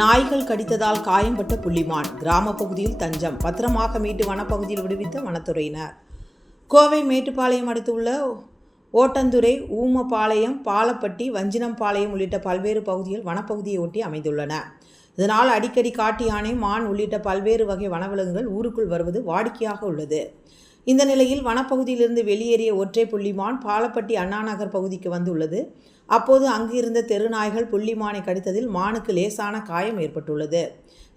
நாய்கள் கடித்ததால் காயம்பட்ட புள்ளிமான் கிராம பகுதியில் தஞ்சம் பத்திரமாக மீட்டு வனப்பகுதியில் விடுவித்த வனத்துறையினர். கோவை மேட்டுப்பாளையம் அடுத்துள்ள ஓட்டந்துறை, ஊமபாளையம், பாலப்பட்டி, வஞ்சினம்பாளையம் உள்ளிட்ட பல்வேறு பகுதிகள் வனப்பகுதியை ஒட்டி அமைந்துள்ளன. இதனால் அடிக்கடி காட்டு யானை, மான் உள்ளிட்ட பல்வேறு வகை வனவிலங்குகள் ஊருக்குள் வருவது வாடிக்கையாக உள்ளது. இந்த நிலையில் வனப்பகுதியிலிருந்து வெளியேறிய ஒற்றை புள்ளிமான் பாலப்பட்டி அண்ணாநகர் பகுதிக்கு வந்துள்ளது. அப்போது அங்கு இருந்த தெருநாய்கள் புள்ளிமானை கடித்ததில் மானுக்கு லேசான காயம் ஏற்பட்டுள்ளது.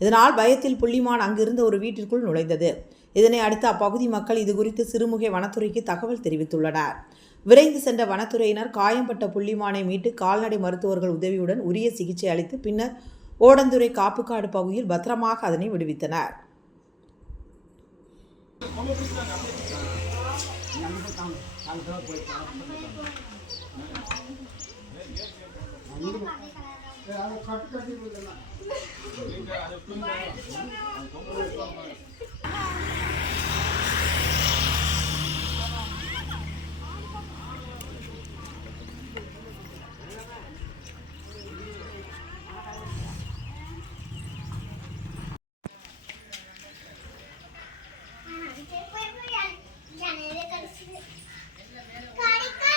இதனால் பயத்தில் புள்ளிமான் அங்கிருந்த ஒரு வீட்டிற்குள் நுழைந்தது. இதனை அடுத்து அப்பகுதி மக்கள் இதுகுறித்து சிறுமுகை வனத்துறைக்கு தகவல் தெரிவித்துள்ளனர். விரைந்து சென்ற வனத்துறையினர் காயம்பட்ட புள்ளிமானை மீட்டு கால்நடை மருத்துவர்கள் உதவியுடன் உரிய சிகிச்சை அளித்து பின்னர் ஓடந்துறை காப்புக்காடு பகுதியில் பத்திரமாக அதனை விடுவித்தனர். Kari